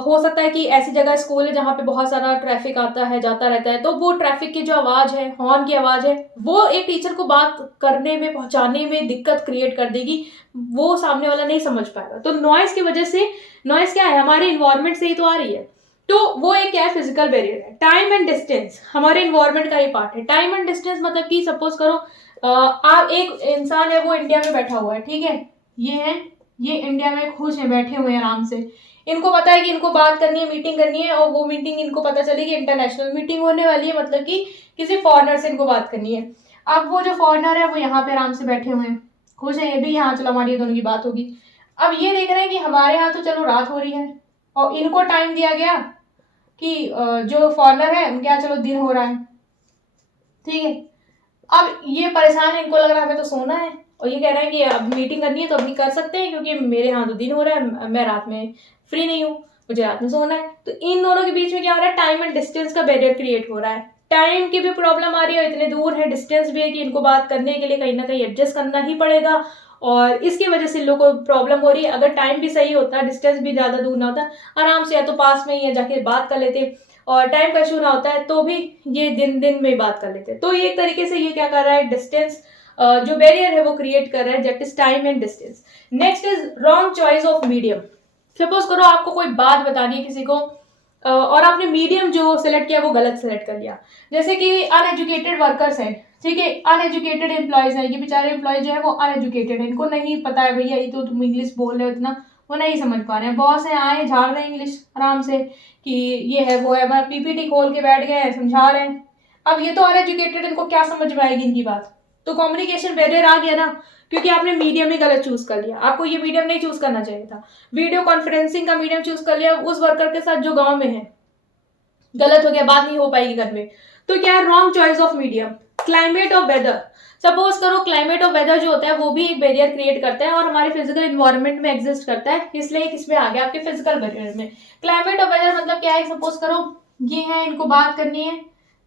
हो सकता है कि ऐसी जगह स्कूल है जहाँ पे बहुत सारा ट्रैफिक आता है, जाता रहता है, तो वो ट्रैफिक की जो आवाज है, हॉर्न की आवाज है, वो एक टीचर को बात करने में, पहुंचाने में दिक्कत क्रिएट कर देगी, वो सामने वाला नहीं समझ पाएगा। तो नॉइज की वजह से, नॉइज क्या है? हमारे इन्वायरमेंट से ही तो आ रही है, तो वो एक क्या है? फिजिकल बैरियर है। टाइम एंड डिस्टेंस हमारे इन्वायरमेंट का ही पार्ट है। टाइम एंड डिस्टेंस मतलब कि सपोज करो आप, एक इंसान है वो इंडिया में बैठा हुआ है, ठीक है, ये है, ये इंडिया में खुश है, बैठे हुए हैं आराम से, इनको पता है कि इनको बात करनी है, मीटिंग करनी है, और वो मीटिंग इनको पता चली कि इंटरनेशनल मीटिंग होने वाली है, मतलब कि किसी फॉरेनर से इनको बात करनी है। अब वो जो फॉरेनर है वो यहाँ पे आराम से बैठे हुए हैं, खुश है, ये भी यहाँ, चलो हमारी दोनों की बात होगी। अब ये देख रहे हैं कि हमारे यहाँ तो चलो रात हो रही है, और इनको टाइम दिया गया कि जो फॉरेनर है उनके यहाँ चलो दिन हो रहा है, ठीक है। अब ये परेशान है, इनको लग रहा है हमें तो सोना है, और ये कह रहे हैं कि अब मीटिंग करनी है तो अभी कर सकते हैं क्योंकि मेरे यहाँ तो दिन हो रहा है, मैं रात में फ्री नहीं हूँ, मुझे रात में सोना है। तो इन दोनों के बीच में क्या हो रहा है? टाइम एंड डिस्टेंस का बैरियर क्रिएट हो रहा है। टाइम की भी प्रॉब्लम आ रही है, इतने दूर है, डिस्टेंस भी है कि इनको बात करने के लिए कहीं ना कहीं एडजस्ट करना ही पड़ेगा, और इसकी वजह से लोगों को प्रॉब्लम हो रही है। अगर टाइम भी सही होता, डिस्टेंस भी ज्यादा दूर ना होता, आराम से या तो पास में ही है जाके बात कर लेते, और टाइम का इशू ना होता है तो भी ये दिन दिन में बात कर लेते। तो ये एक तरीके से ये क्या कर रहा है? डिस्टेंस जो बैरियर है वो क्रिएट कर रहा है, that is time and distance. Next is wrong choice of medium. Suppose करो आपको कोई बात बतानी है किसी को, और आपने मीडियम जो सिलेक्ट किया वो गलत सिलेक्ट कर लिया। जैसे कि अनएजुकेटेड वर्कर्स हैं, ठीक है, अनएजुकेटेड एम्प्लॉयज है, ये बेचारे एम्प्लॉय जो है वो अनएजुकेटेड है, इनको नहीं पता है भैया ये तो तुम इंग्लिश बोल रहे हो इतना, वो नहीं समझ पा रहे हैं। बॉस है, आए झाड़ रहे हैं इंग्लिश आराम से कि ये है वो है, मैं पीपीटी खोल के बैठ गए हैं, समझा रहे हैं। अब ये तो अनएजुकेटेड, इनको क्या समझ में आएगी इनकी बात? तो कम्युनिकेशन बैरियर आ गया ना, क्योंकि आपने मीडियम ही गलत चूज कर लिया। आपको ये मीडियम नहीं चूज करना चाहिए था, वीडियो कॉन्फ्रेंसिंग का मीडियम चूज कर लिया उस वर्कर के साथ जो गांव में है, गलत हो गया, बात नहीं हो पाएगी घर में। तो क्या है? Wrong choice of medium. Climate और वेदर, सपोज करो क्लाइमेट और वेदर जो होता है वो भी एक बैरियर क्रिएट करता है और हमारे फिजिकल इन्वायरमेंट में एग्जिस्ट करता है, इसलिए किसमें आ गया? आपके फिजिकल बैरियर में। क्लाइमेट और वेदर मतलब क्या है? सपोज करो ये है, इनको बात करनी है,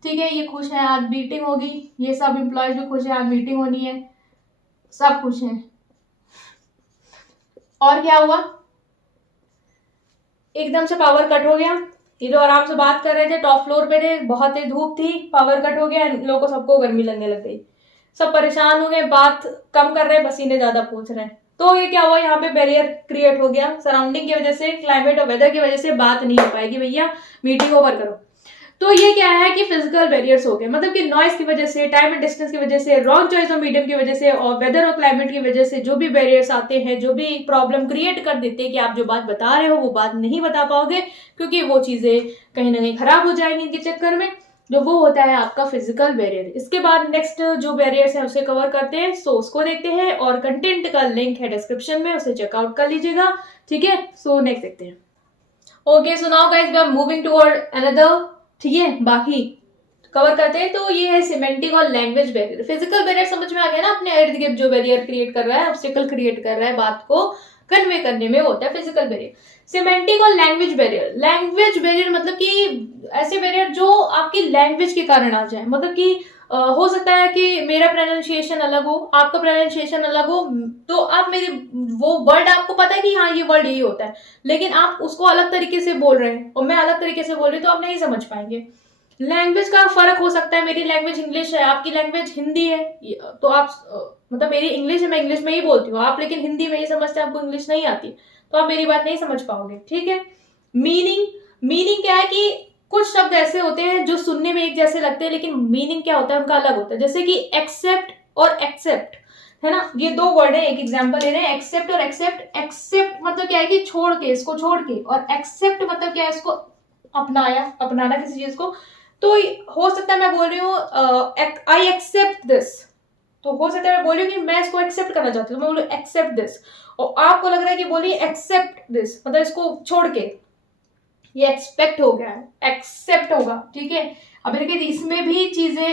ठीक है, ये खुश है, आज मीटिंग होगी, ये सब एम्प्लॉयज भी खुश है, आज मीटिंग होनी है, सब खुश हैं। और क्या हुआ? एकदम से पावर कट हो गया, ये जो आराम से बात कर रहे थे, टॉप फ्लोर पे थे, बहुत तेज धूप थी, पावर कट हो गया, इन लोगों को सबको गर्मी लगने लग गई, सब परेशान हो गए, बात कम कर रहे हैं, पसीने ज्यादा पूछ रहे हैं। तो ये क्या हुआ? यहाँ पे बैरियर क्रिएट हो गया, सराउंडिंग की वजह से, क्लाइमेट और वेदर की वजह से बात नहीं हो पाएगी, भैया मीटिंग ओवर करो। तो ये क्या है कि फिजिकल बैरियर्स हो गए, मतलब कि नॉइस की वजह से, टाइम एंड डिस्टेंस की वजह से, रॉन्ग चॉइस ऑफ मीडियम की वजह से, और वेदर और क्लाइमेट की वजह से जो भी बैरियर्स आते हैं, जो भी प्रॉब्लम क्रिएट कर देते हैं कि आप जो बात बता रहे हो वो बात नहीं बता पाओगे, क्योंकि वो चीजें कहीं ना कहीं खराब हो जाएंगी इनके चक्कर में, जो वो होता है आपका फिजिकल बैरियर। इसके बाद नेक्स्ट जो बैरियर्स है उसे कवर करते हैं, सो उसको देखते हैं, और कंटेंट का लिंक है डिस्क्रिप्शन में, उसे चेकआउट कर लीजिएगा, ठीक है। सो नेक्स्ट देखते हैं। Okay, so now guys we are moving toward another, ठीक है, बाकी कवर करते हैं। तो ये है सिमेंटिक और लैंग्वेज बैरियर। फिजिकल बैरियर समझ में आ गया ना, अपने इर्द गिर्द जो बैरियर क्रिएट कर रहा है, ऑब्स्टिकल क्रिएट कर रहा है, बात को कन्वे करने में होता है फिजिकल बैरियर। सिमेंटिक और लैंग्वेज बैरियर, लैंग्वेज बैरियर मतलब कि ऐसे बैरियर जो आपकी लैंग्वेज के कारण आ जाए, मतलब कि हो सकता है कि मेरा प्रोनाउंसिएशन अलग हो, आपका प्रोनाउंसिएशन अलग हो, तो आप मेरी वो वर्ड आपको पता है कि हाँ ये वर्ड यही होता है, लेकिन आप उसको अलग तरीके से बोल रहे हैं और मैं अलग तरीके से बोल रही हूँ, तो आप नहीं समझ पाएंगे। लैंग्वेज का फर्क हो सकता है, मेरी लैंग्वेज इंग्लिश है, आपकी लैंग्वेज हिंदी है, तो आप मतलब मेरी इंग्लिश है, मैं इंग्लिश में ही बोलती हूँ, आप लेकिन हिंदी में ही समझते हैं, आपको इंग्लिश नहीं आती, तो आप मेरी बात नहीं समझ पाओगे, ठीक है। मीनिंग, मीनिंग क्या है कि कुछ शब्द ऐसे होते हैं जो सुनने में एक जैसे लगते हैं लेकिन मीनिंग क्या होता है उनका अलग होता है, जैसे कि एक्सेप्ट और एक्सेप्ट, है ना, ये दो वर्ड है, एक एग्जांपल ले रहे हैं, एक्सेप्ट और एक्सेप्ट। एक्सेप्ट मतलब क्या है कि छोड़ के, इसको छोड़ के, और एक्सेप्ट मतलब क्या है, इसको अपनाया, अपनाना किसी चीज को, तो हो सकता है मैं बोल रही हूँ आई एक्सेप्ट दिस, तो हो सकता है मैं बोल रही हूँ कि मैं इसको एक्सेप्ट करना चाहती हूँ, मैं बोलूँ एक्सेप्ट दिस, और आपको लग रहा है कि बोलिए एक्सेप्ट दिस, मतलब इसको छोड़ के, ये एक्सपेक्ट हो गया है, एक्सेप्ट होगा, ठीक है। अब देखिए इसमें भी चीजें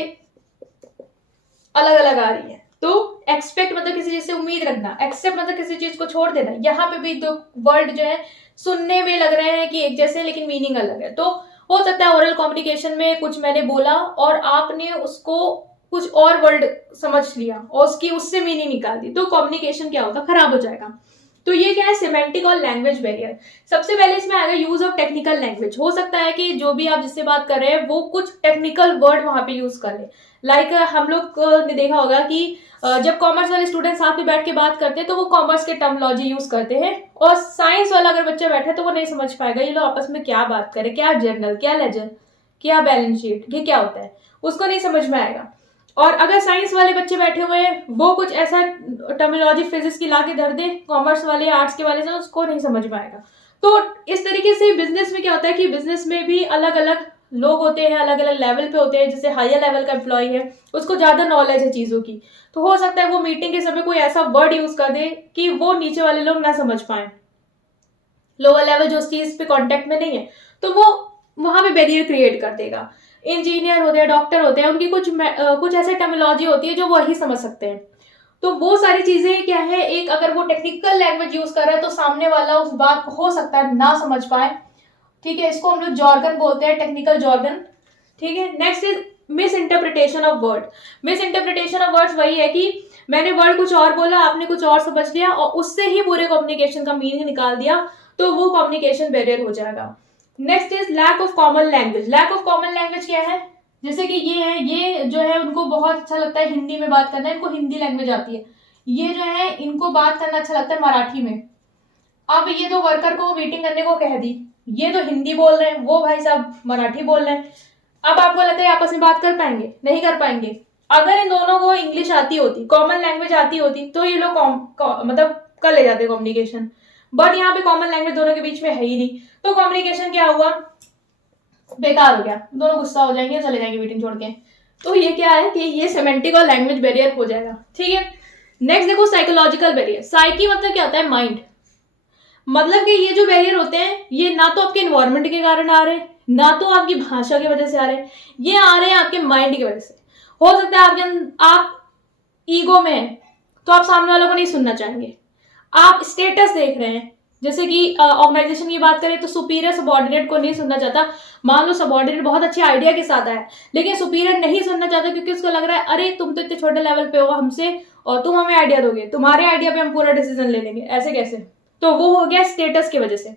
अलग अलग आ रही है। तो एक्सपेक्ट मतलब किसी चीज से उम्मीद रखना, एक्सेप्ट मतलब किसी चीज को छोड़ देना। यहाँ पे भी दो वर्ड जो है सुनने में लग रहे हैं कि एक जैसे, लेकिन मीनिंग अलग है। तो हो सकता है ओरल कम्युनिकेशन में कुछ मैंने बोला और आपने उसको कुछ और वर्ड समझ लिया और उसकी उससे मीनिंग निकाल दी, तो कम्युनिकेशन क्या होगा, खराब हो जाएगा। तो ये क्या है, सिमेंटिक और लैंग्वेज बैरियर। सबसे पहले इसमें आएगा यूज ऑफ टेक्निकल लैंग्वेज। हो सकता है कि जो भी आप जिससे बात कर रहे हैं वो कुछ टेक्निकल वर्ड वहां पे यूज कर ले। लाइक हम लोग ने देखा होगा कि जब कॉमर्स वाले स्टूडेंट साथ में बैठ के बात करते हैं तो वो कॉमर्स के टर्मोलॉजी यूज करते हैं, और साइंस वाला अगर बच्चा बैठा है तो वो नहीं समझ पाएगा ये लोग आपस में क्या बात करें, क्या जर्नल, क्या लेजर, क्या बैलेंस शीट, ये क्या होता है, उसको नहीं समझ में आएगा। और अगर साइंस वाले बच्चे बैठे हुए हैं वो कुछ ऐसा टर्मिनोलॉजी फिजिक्स की लाके धर दे कॉमर्स वाले आर्ट्स के वाले से, उसको नहीं समझ में आएगा। तो इस तरीके से बिजनेस में क्या होता है कि बिजनेस में भी अलग अलग लोग होते हैं, अलग अलग लेवल पे होते हैं। जैसे हायर लेवल का एम्प्लॉय है उसको ज्यादा नॉलेज है चीजों की, तो हो सकता है वो मीटिंग के समय कोई ऐसा वर्ड यूज कर दे कि वो नीचे वाले लोग ना समझ पाए, लोअर लेवल जो उस चीज पे कांटेक्ट में नहीं है, तो वो वहां पे बैरियर क्रिएट कर देगा। इंजीनियर होते हैं, डॉक्टर होते हैं, उनकी कुछ ऐसे टर्मिनोलॉजी होती है जो वही समझ सकते हैं। तो वो सारी चीजें क्या है, एक अगर वो टेक्निकल लैंग्वेज यूज कर रहा है तो सामने वाला उस बात को हो सकता है ना समझ पाए, ठीक है। इसको हम लोग जॉर्गन बोलते हैं, टेक्निकल जॉर्गन, ठीक है। Next is miss interpretation of word. Miss interpretation of words वही है कि मैंने वर्ड कुछ और बोला, आपने कुछ और समझ लिया और उससे ही पूरे कम्युनिकेशन का मीनिंग निकाल दिया, तो वो कम्युनिकेशन बैरियर हो जाएगा। Next is lack of common language. Lack of common language क्या है, जैसे कि ये है, ये जो है उनको बहुत अच्छा लगता है हिंदी में बात करना, इनको हिंदी लैंग्वेज आती है। ये जो है इनको बात करना अच्छा लगता है मराठी में। अब ये तो वर्कर को मीटिंग करने को कह दी, ये तो हिंदी बोल रहे हैं, वो भाई साहब मराठी बोल रहे हैं। अब आपको लगता है आपस में बात कर पाएंगे, नहीं कर पाएंगे। अगर इन दोनों को इंग्लिश आती होती, कॉमन लैंग्वेज आती होती, तो ये लोग मतलब कर ले जाते कम्युनिकेशन, बट यहाँ पे कॉमन लैंग्वेज दोनों के बीच में है ही नहीं, तो कम्युनिकेशन क्या हुआ, बेकार हो गया, दोनों गुस्सा हो जाएंगे, चले जाएंगे मीटिंग छोड़ के। तो ये क्या है कि ये सेमेंटिक और लैंग्वेज बैरियर हो जाएगा, ठीक है। नेक्स्ट देखो साइकोलॉजिकल बैरियर। साइकी मतलब क्या होता है, माइंड। मतलब कि ये जो बैरियर होते हैं ये ना तो आपके इन्वायरमेंट के कारण आ रहे हैं, ना तो आपकी भाषा की वजह से आ रहे हैं, ये आ रहे हैं आपके माइंड की वजह से। हो सकता है आप ईगो में हैं तो आप सामने वालों को नहीं सुनना चाहेंगे। आप स्टेटस देख रहे हैं, जैसे कि ऑर्गेनाइजेशन की बात करें तो सुपीरियर सबॉर्डिनेट को नहीं सुनना चाहता। मान लो सबॉर्डिनेट बहुत अच्छे आइडिया के साथ आया, लेकिन सुपीरियर नहीं सुनना चाहता क्योंकि उसको लग रहा है अरे तुम तो इतने छोटे लेवल पे हो हमसे और तुम हमें आइडिया दोगे, तुम्हारे आइडिया पे हम पूरा डिसीजन ले लेंगे, ऐसे कैसे। तो वो हो गया स्टेटस की वजह से।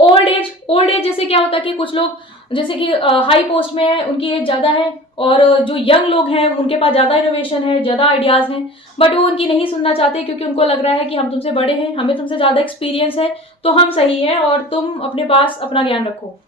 ओल्ड एज, ओल्ड एज जैसे क्या होता है कि कुछ लोग जैसे कि हाई पोस्ट में है, उनकी एज ज्यादा है, और जो यंग लोग हैं उनके पास ज्यादा इनोवेशन है, ज्यादा आइडियाज हैं, बट वो उनकी नहीं सुनना चाहते क्योंकि उनको लग रहा है कि हम तुमसे बड़े हैं, हमें तुमसे ज्यादा एक्सपीरियंस है, तो हम सही है और तुम अपने पास अपना ज्ञान रखो।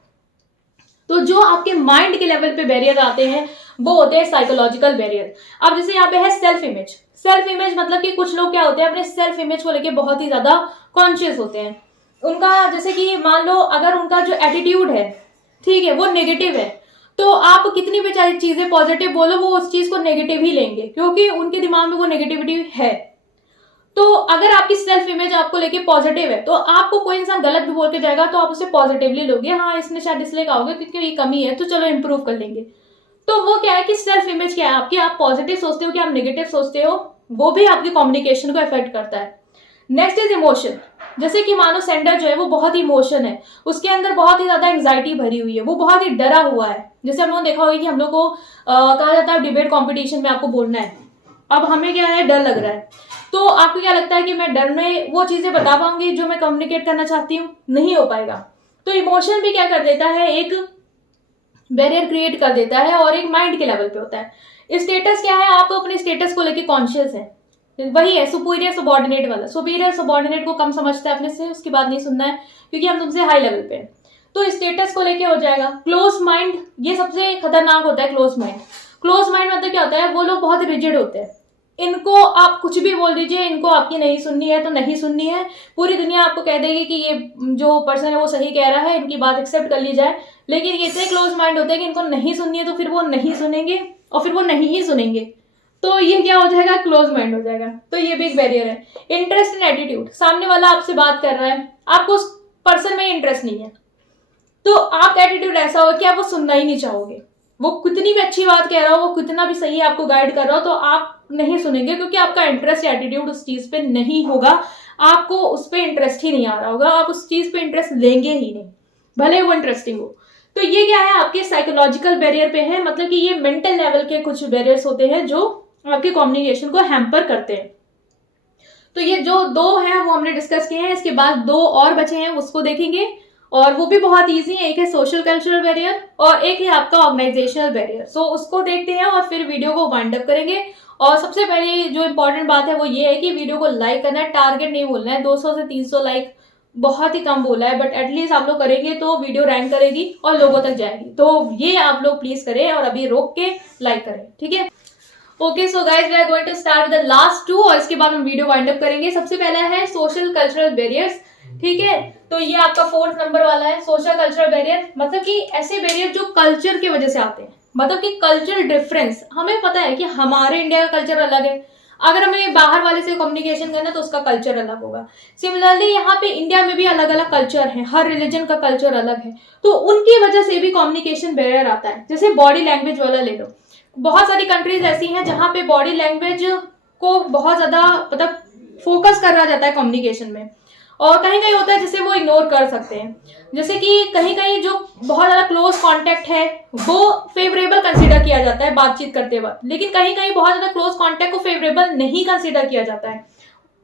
तो जो आपके माइंड के लेवल पे बैरियर आते हैं वो होते हैं साइकोलॉजिकल बैरियर। अब जैसे यहाँ पे है सेल्फ इमेज। सेल्फ इमेज मतलब कि कुछ लोग क्या होते हैं अपने सेल्फ इमेज को लेके बहुत ही ज्यादा कॉन्शियस होते हैं। उनका जैसे कि मान लो अगर उनका जो एटीट्यूड है, ठीक है, वो नेगेटिव है, तो आप कितनी भी चीजें पॉजिटिव बोलो वो उस चीज को नेगेटिव ही लेंगे क्योंकि उनके दिमाग में वो नेगेटिविटी है। तो अगर आपकी सेल्फ इमेज आपको लेके पॉजिटिव है तो आपको कोई इंसान गलत भी बोल के जाएगा तो आप उसे पॉजिटिवली लोगे, हाँ इसने शायद इसलिए कहा होगा क्योंकि ये कमी है तो चलो इंप्रूव कर लेंगे। तो वो क्या है कि सेल्फ इमेज क्या है आपकी, आप पॉजिटिव सोचते हो कि आप नेगेटिव सोचते हो, वो भी आपकी कम्युनिकेशन को इफेक्ट करता है। Next is emotion. जैसे कि मानो सेंडर जो है वो बहुत ही इमोशन है, उसके अंदर बहुत ही ज्यादा एंग्जाइटी भरी हुई है, वो बहुत ही डरा हुआ है। जैसे हम लोग देखा होगा कि हम लोग को कहा जाता है डिबेट कॉम्पिटिशन में आपको बोलना है, अब हमें क्या है डर लग रहा है, तो आपको क्या लगता है कि मैं डर में वो चीजें बता पाऊंगी जो मैं कम्युनिकेट करना चाहती हूँ, नहीं हो पाएगा। तो इमोशन भी क्या कर देता है, एक बैरियर क्रिएट कर देता है और एक माइंड के लेवल पे होता है। स्टेटस क्या है, आप अपने स्टेटस को लेके कॉन्शियस है, वही है सुपीरियर सबॉर्डिनेट वाला। सुपीरियर सबॉर्डिनेट को कम समझता है अपने से, उसकी बात नहीं सुनना है क्योंकि हम तुमसे हाई लेवल पे हैं, तो स्टेटस को लेके हो जाएगा। क्लोज माइंड, ये सबसे खतरनाक होता है क्लोज माइंड। क्लोज माइंड मतलब क्या होता है, वो लोग बहुत रिजिड होते हैं, इनको आप कुछ भी बोल दीजिए, इनको आपकी नहीं सुननी है तो नहीं सुननी है। पूरी दुनिया आपको कह देगी कि ये जो पर्सन है वो सही कह रहा है, इनकी बात एक्सेप्ट कर ली जाए, लेकिन ये इतने क्लोज माइंड होते हैं कि इनको नहीं सुननी है तो फिर वो नहीं सुनेंगे और फिर वो नहीं ही सुनेंगे। तो ये क्या हो जाएगा, क्लोज माइंड हो जाएगा। तो ये भी एक बैरियर है। इंटरेस्ट इन एटीट्यूड, सामने वाला आपसे बात कर रहा है, आपको उस पर्सन में इंटरेस्ट नहीं है, तो आपका एटीट्यूड ऐसा हो कि आप वो सुनना ही नहीं चाहोगे। वो कितनी भी अच्छी बात कह रहा हो, वो कितना भी सही आपको गाइड कर रहा हो, तो आप नहीं सुनेंगे, क्योंकि आपका इंटरेस्ट या एटीट्यूड उस चीज पे नहीं होगा। आपको उस पर इंटरेस्ट ही नहीं आ रहा होगा, आप उस चीज पे इंटरेस्ट लेंगे ही नहीं, भले वो इंटरेस्टिंग हो। तो ये क्या है, आपके साइकोलॉजिकल बैरियर पे है, मतलब कि ये मेंटल लेवल के कुछ बैरियर्स होते हैं जो आपके कम्युनिकेशन को हैम्पर करते हैं। तो ये जो दो हैं वो हमने डिस्कस किए हैं, इसके बाद दो और बचे हैं, उसको देखेंगे, और वो भी बहुत इजी है। एक है सोशल कल्चरल बैरियर और एक है आपका ऑर्गेनाइजेशनल बैरियर। सो उसको देखते हैं और फिर वीडियो को वाइंड अप करेंगे। और सबसे पहले जो इंपॉर्टेंट बात है वो ये है कि वीडियो को लाइक करना है, टारगेट नहीं बोलना है। 200 से 300 लाइक बहुत ही कम बोला है, बट एटलीस्ट आप लोग करेंगे तो वीडियो रैंक करेगी और लोगों तक जाएगी। तो ये आप लोग प्लीज करें और अभी रोक के लाइक करें, ठीक है। Okay, so guys we are going to start with the last two, और इसके बाद हम वीडियो वाइंड अप करेंगे। सबसे पहला है सोशल कल्चरल बैरियर्स, ठीक है। तो ये आपका 4th नंबर वाला है, सोशल कल्चरल बैरियर, मतलब कि ऐसे बैरियर जो कल्चर की वजह से आते हैं, मतलब कि कल्चरल डिफरेंस। हमें पता है कि हमारे इंडिया का कल्चर अलग है, अगर हमें बाहर वाले से कम्युनिकेशन करना तो उसका कल्चर अलग होगा। सिमिलरली यहाँ पे इंडिया में भी अलग अलग कल्चर है, हर रिलीजन का कल्चर अलग है, तो उनकी वजह से भी कम्युनिकेशन बैरियर आता है। जैसे बॉडी लैंग्वेज वाला ले लो, बहुत सारी कंट्रीज ऐसी हैं जहां पे बॉडी लैंग्वेज को बहुत ज्यादा मतलब फोकस करा जाता है कम्युनिकेशन में, और कहीं कहीं होता है जिसे वो इग्नोर कर सकते हैं। जैसे कि कहीं कहीं जो बहुत ज्यादा क्लोज कांटेक्ट है वो फेवरेबल कंसीडर किया जाता है बातचीत करते वक्त, लेकिन कहीं कहीं बहुत ज्यादा क्लोज कांटेक्ट को फेवरेबल नहीं कंसीडर किया जाता है,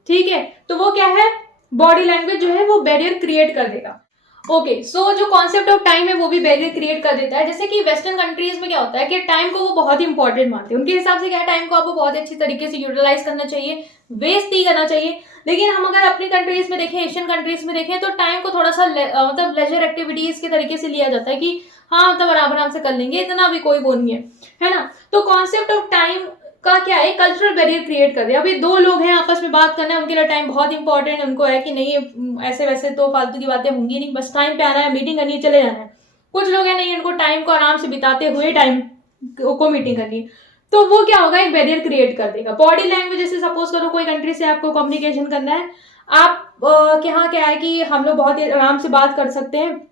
ठीक है। तो वो क्या है, बॉडी लैंग्वेज जो है वो बैरियर क्रिएट कर देगा। ओके, सो जो कॉन्सेप्ट ऑफ टाइम है वो भी बैरियर क्रिएट कर देता है। जैसे कि वेस्टर्न कंट्रीज में क्या होता है कि टाइम को वो बहुत ही इंपॉर्टेंट मानते हैं, उनके हिसाब से क्या है, टाइम को आपको बहुत अच्छी तरीके से यूटिलाइज करना चाहिए, वेस्ट नहीं करना चाहिए। लेकिन हम अगर अपनी कंट्रीज में देखें, एशियन कंट्रीज में देखें, तो टाइम को थोड़ा सा मतलब लेजर एक्टिविटीज के तरीके से लिया जाता है कि हाँ मतलब आराम से कर लेंगे, इतना भी कोई वो नहीं है ना। तो कॉन्सेप्ट ऑफ टाइम का क्या है, कल्चरल बैरियर क्रिएट कर दिया। अभी दो लोग हैं आपस में बात करना है, उनके लिए टाइम बहुत इंपॉर्टेंट है, उनको है कि नहीं ऐसे वैसे तो फालतू की बातें होंगी नहीं, बस टाइम पे आना है, मीटिंग करनी है, चले जाना है। कुछ लोग हैं नहीं, उनको टाइम को आराम से बिताते हुए टाइम को मीटिंग करनी, तो वो क्या होगा, एक बैरियर क्रिएट कर देगा। बॉडी लैंग्वेज, जैसे सपोज करो कोई कंट्री से आपको कम्युनिकेशन करना है, आप यहाँ क्या है कि हम लोग बहुत ही आराम से बात कर सकते हैं,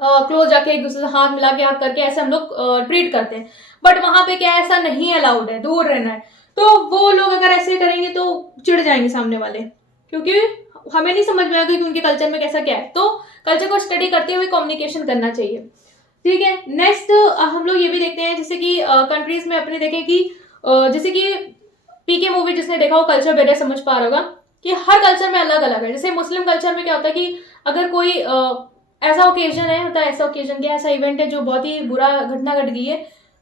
क्लोज जाके एक दूसरे से हाथ मिला के हाथ करके ऐसे हम लोग ट्रीट करते हैं, बट वहां पे क्या ऐसा नहीं अलाउड है, दूर रहना है। तो वो लोग अगर ऐसे करेंगे तो चिढ़ जाएंगे सामने वाले, क्योंकि हमें नहीं समझ में आएगा कि उनके कल्चर में कैसा क्या है। तो कल्चर को स्टडी करते हुए कम्युनिकेशन करना चाहिए, ठीक है। नेक्स्ट हम लोग ये भी देखते हैं, जैसे कि कंट्रीज में अपने देखें कि जैसे कि पीके मूवी जिसने देखा हो, कल्चर बैरियर समझ पा रहा होगा कि हर कल्चर में अलग अलग है। जैसे मुस्लिम कल्चर में क्या होता है कि अगर कोई ऐसा ओकेजन है, मतलब ऐसा ओकेजन क्या, ऐसा इवेंट है जो बहुत ही बुरा घटना घट गई है,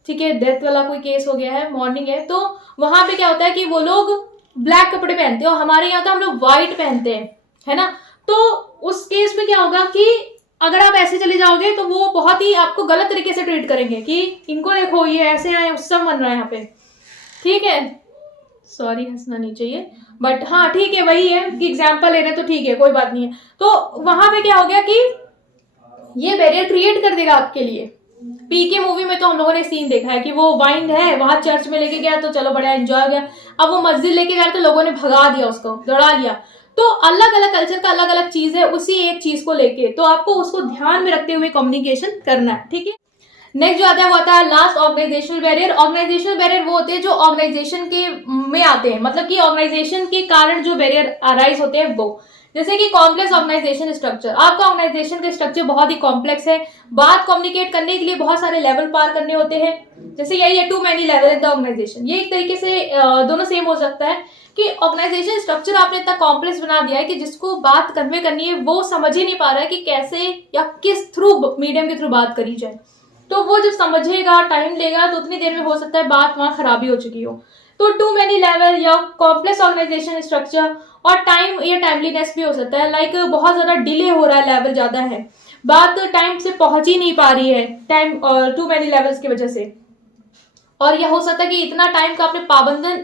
ठीक है, डेथ वाला कोई केस हो गया है, मॉर्निंग है, तो वहां पे क्या होता है कि वो लोग ब्लैक कपड़े पहनते हैं, और हमारे यहाँ तो हम लोग व्हाइट पहनते हैं, है ना। तो उस केस में क्या होगा कि अगर आप ऐसे चले जाओगे तो वो बहुत ही आपको गलत तरीके से ट्रीट करेंगे कि इनको देखो ये ऐसे आए, उत्सव मन रहा है यहाँ पे, ठीक है। सॉरी, हंसना नहीं चाहिए, बट हाँ ठीक है, वही है कि एग्जाम्पल ले रहे हैं तो ठीक है, कोई बात नहीं है। तो वहां पे क्या हो गया कि ये बैरियर क्रिएट कर देगा आपके लिए। पीके मूवी में तो हम लोगों ने सीन देखा है कि वो वाइंड है, वहां चर्च में लेके गया तो चलो बड़ा एंजॉय हो गया, अब वो मस्जिद लेके गया तो लोगों ने भगा दिया, उसको दौड़ा लिया। तो अलग अलग कल्चर का अलग अलग चीज है उसी एक चीज को लेके, तो आपको उसको ध्यान में रखते हुए कम्युनिकेशन करना है, ठीक है। नेक्स्ट जो आता है वो आता है last, organisational barrier. Organisational barrier वो होते हैं जो ऑर्गेनाइजेशन के में आते हैं, मतलब कि ऑर्गेनाइजेशन के कारण जो बैरियर अराइज होते हैं वो, जैसे कि कॉम्प्लेक्स ऑर्गेनाइजेशन स्ट्रक्चर। आपका ऑर्गेनाइजेशन का स्ट्रक्चर बहुत ही कॉम्प्लेक्स है, बात कम्युनिकेट करने के लिए बहुत सारे लेवल पार करने होते हैं, जैसे यही है too many level in the organisation. ये एक तरीके से दोनों सेम हो सकता है कि ऑर्गेनाइजेशन स्ट्रक्चर आपने इतना कॉम्प्लेक्स बना दिया है कि जिसको बात कन्वे करनी है वो समझ ही नहीं पा रहा है कि कैसे या किस थ्रू मीडियम के थ्रू बात करी जाए। तो वो जब समझेगा, टाइम लेगा, तो उतनी देर में हो सकता है बात वहां खराबी हो चुकी हो। तो टू मैनी लेवल या कॉम्प्लेक्स ऑर्गेनाइजेशन स्ट्रक्चर, और टाइम या टाइमलीनेस भी हो सकता है, लाइक बहुत ज्यादा डिले हो रहा है, लेवल ज्यादा है, बात टाइम से पहुंच ही नहीं पा रही है टाइम टू मैनी लेवल्स की वजह से। और यह हो सकता है कि इतना टाइम का आपने पाबंदन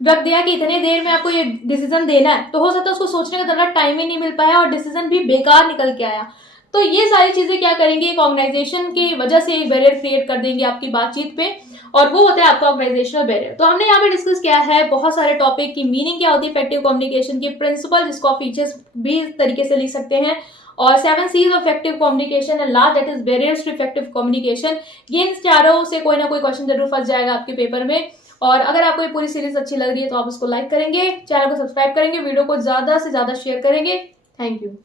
रख दिया कि इतने देर में आपको ये डिसीजन देना है, तो हो सकता है उसको सोचने का ज़्यादा टाइम ही नहीं मिल पाया और डिसीजन भी बेकार निकल के आया। तो ये सारी चीज़ें क्या करेंगे, एक ऑर्गेनाइजेशन की वजह से एक बैरियर क्रिएट कर देंगे आपकी बातचीत पे, और वो होता है आपका ऑर्गेनाइजेशनल बैरियर। तो हमने यहाँ पे डिस्कस किया है बहुत सारे टॉपिक की मीनिंग क्या होती है इफेक्टिव कम्युनिकेशन की, प्रिंसिपल जिसको आप फीचर्स भी इस तरीके से लिख सकते हैं, और 7 C's of effective communication and last that is barriers to effective communication. ये इन चारों से कोई ना कोई क्वेश्चन जरूर फंस जाएगा आपके पेपर में। और अगर आपको ये पूरी सीरीज अच्छी लग रही है तो आप उसको लाइक करेंगे, चैनल को सब्सक्राइब करेंगे, वीडियो को ज्यादा से ज्यादा शेयर करेंगे। Thank you.